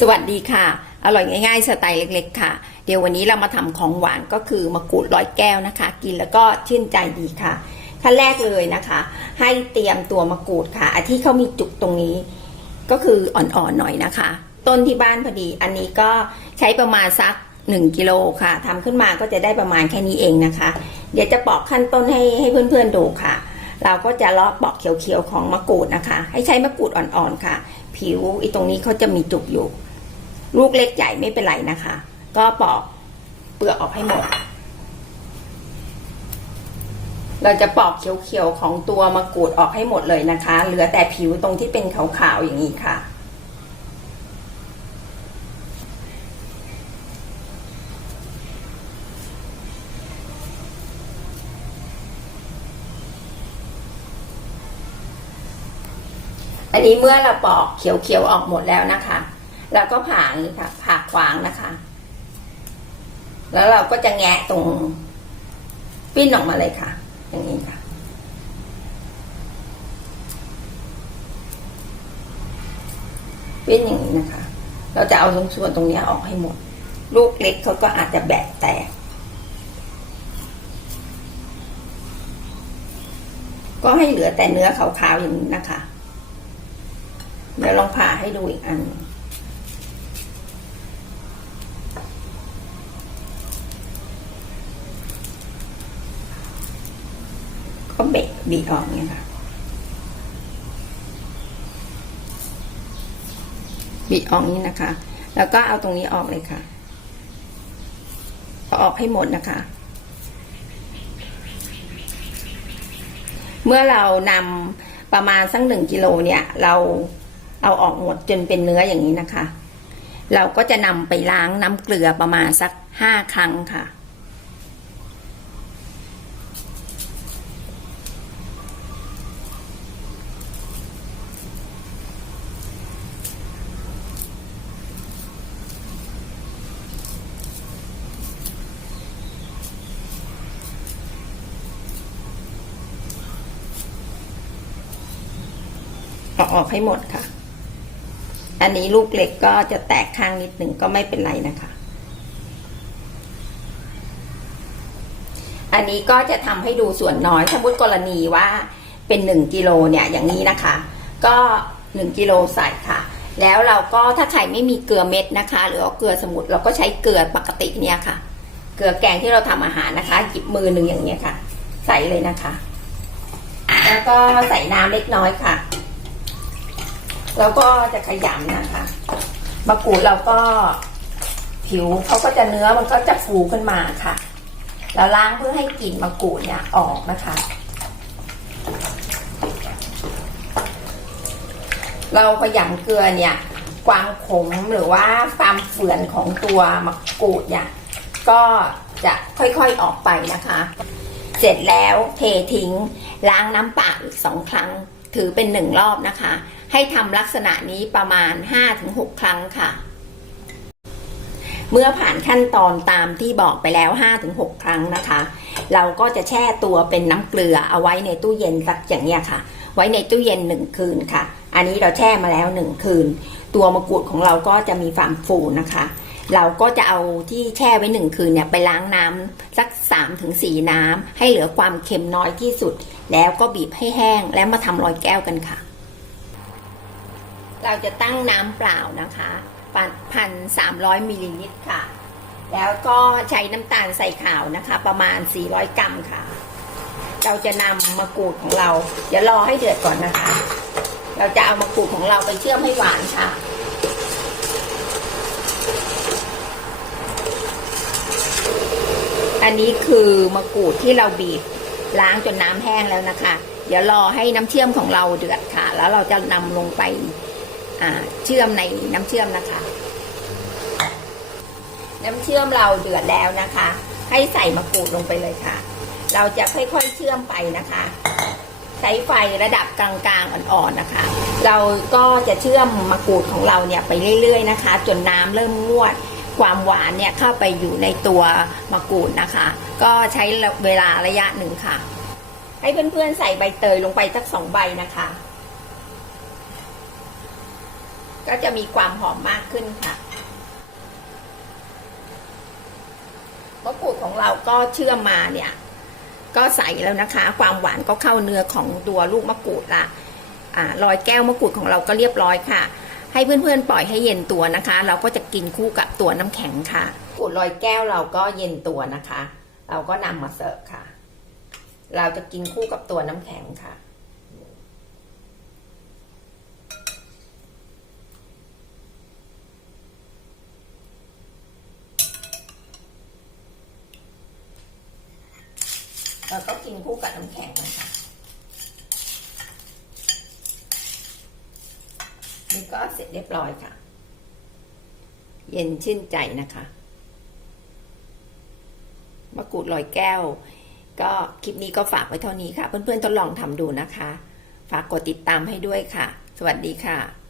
สวัสดีค่ะ อร่อยง่ายๆ สไตล์เล็กๆ ค่ะ เดี๋ยววันนี้เรามาทำของหวานก็คือมะกรูดร้อยแก้วนะคะ กินแล้วก็ชื่นใจดีค่ะขั้นแรกเลยนะคะ ให้เตรียมตัวมะกรูดค่ะ ที่เขามีจุกตรงนี้ก็คืออ่อนๆหน่อยนะคะ ต้นที่บ้านพอดี อันนี้ก็ใช้ประมาณสัก1กิโลค่ะทำขึ้นมาก็จะได้ประมาณแค่นี้เองนะคะ เดี๋ยวจะปอกขั้นต้นให้ให้เพื่อนๆดูค่ะเราก็จะเลาะปอกเขียวๆของมะกรูดนะคะ ให้ใช้มะกรูดอ่อนๆค่ะ ผิวไอ้ตรงนี้เขาจะมีจุกอยู่ ลูกเล็กใหญ่ไม่เป็นไรนะคะ ก็ปอกเปลือกออกให้หมด เราจะปอกเขียวๆของตัวมะกรูดออกให้หมดเลยนะคะ เหลือแต่ผิวตรงที่เป็นขาวๆอย่างนี้ค่ะ อันนี้เมื่อเราปอกเขียวๆออกหมดแล้วนะคะแล้วก็ผ่าอย่างนี้ค่ะ ผ่าขวางนะคะ แล้วเราก็จะแงะตรงปิ้นออกมาเลยค่ะ อย่างนี้ค่ะ ปิ้นอย่างนี้นะคะ เราจะเอาตรงส่วนตรงนี้ออกให้หมด ลูกเล็กเขาก็อาจจะแบกแตก ก็ให้เหลือแต่เนื้อขาวๆอย่างนี้นะคะ เดี๋ยวลองผ่าให้ดูอีกอัน ก็เบะบีออกเนี่ยค่ะบีออกนี้นะคะ แล้วก็เอาตรงนี้ออกเลยค่ะออกให้หมดนะคะ เมื่อเรานำประมาณสักหนึ่งกิโลเนี่ย เรา เอาออกหมดจนเป็นเนื้ออย่างนี้นะคะ เราก็จะนำไปล้างน้ำเกลือประมาณสักห้าครั้งค่ะเอาออกให้หมดค่ะ อันนี้ลูกเล็กก็จะแตกข้างนิดหนึ่งก็ไม่เป็นไรนะคะ อันนี้ก็จะทำให้ดูส่วนน้อยสมมติกรณีว่าเป็นหนึ่งกิโลเนี่ยอย่างนี้นะคะ ก็หนึ่งกิโลใส่ค่ะ แล้วเราก็ถ้าใครไม่มีเกลือเม็ดนะคะ หรือเอาเกลือสมุนเราก็ใช้เกลือปกติเนี่ยค่ะ เกลือแกงที่เราทำอาหารนะคะหยิบมือหนึ่งอย่างเนี้ยค่ะ ใส่เลยนะคะ แล้วก็ใส่น้ำเล็กน้อยค่ะ แล้วก็จะขยำนะคะมะกรูดเราก็ผิวเขาก็จะเนื้อมันก็จะฟูขึ้นมาค่ะแล้วล้างเพื่อให้กลิ่นมะกรูดเนี่ยออกนะคะ เราขยำเกลือเนี่ยความขมหรือว่าความเฝื่อนของตัวมะกรูดเนี่ยก็จะค่อยๆออกไปนะคะ เสร็จแล้วเททิ้งล้างน้ำเปล่าอีกสองครั้ง ถือเป็นหนึ่งรอบนะคะ ให้ทำลักษณะนี้ประมาณ 5-6 ครั้งค่ะ เมื่อผ่านขั้นตอนตามที่บอกไปแล้ว 5-6 ครั้งนะคะ เราก็จะแช่ตัวเป็นน้ำเกลือเอาไว้ในตู้เย็นสักอย่างเนี้ยค่ะ ไว้ในตู้เย็นหนึ่งคืนค่ะ อันนี้เราแช่มาแล้วหนึ่งคืน ตัวมะกรูดของเราก็จะมีความฟูนะคะ เราก็จะเอาที่แช่ไว้หนึ่งคืนเนี่ยไปล้างน้ำสัก 3-4 น้ำให้เหลือความเค็มน้อยที่สุด แล้วก็บีบให้แห้งแล้วมาทำรอยแก้วกันค่ะ เราจะตั้งน้ำเปล่านะคะพันสามร้อยมิลลิลิตรค่ะ แล้วก็ใช้น้ำตาลใส่ขาวนะคะ ประมาณ 400 กรัมค่ะ เราจะนำมะกรูดของเรา เดี๋ยวรอให้เดือดก่อนนะคะ เราจะเอามะกรูดของเราไปเชื่อมให้หวานค่ะอันนี้คือมะกรูดที่เราบีบล้างจนน้ำแห้งแล้วนะคะ เดี๋ยวรอให้น้ำเชื่อมของเราเดือดค่ะ แล้วเราจะนำลงไป เชื่อมในน้ำเชื่อมนะคะ น้ำเชื่อมเราเดือดแล้วนะคะ ให้ใส่มะกรูดลงไปเลยค่ะ เราจะค่อยๆเชื่อมไปนะคะ ใช้ไฟระดับกลางๆอ่อนๆนะคะ เราก็จะเชื่อมมะกรูดของเราเนี่ยไปเรื่อย ๆ นะคะ จนน้ำเริ่มงวดความหวานเนี่ยเข้าไปอยู่ในตัวมะกรูดนะคะ ก็ใช้เวลาระยะหนึ่งค่ะ ให้เพื่อนๆใส่ใบเตยลงไปสักสองใบนะคะ ก็จะมีความหอมมากขึ้นค่ะมะกรูดของเราก็เชื่อมมาเนี่ย ก็ใส่แล้วนะคะ ความหวานก็เข้าเนื้อของตัวลูกมะกรูดละอ่ารอยแก้วมะกรูดของเราก็เรียบร้อยค่ะ ให้เพื่อนๆปล่อยให้เย็นตัวนะคะ เราก็จะกินคู่กับตัวน้ำแข็งค่ะมะกรูดลอยแก้วเราก็เย็นตัวนะคะ เราก็นำมาเสิร์ฟค่ะ เราจะกินคู่กับตัวน้ำแข็งค่ะ เราก็กินคู่กับน้ำแข็งนะคะนี่ก็เสร็จเรียบร้อยค่ะ เย็นชื่นใจนะคะมะกรูดลอยแก้ว ก็คลิปนี้ก็ฝากไว้เท่านี้ค่ะ เพื่อนๆทดลองทำดูนะคะ ฝากกดติดตามให้ด้วยค่ะ สวัสดีค่ะ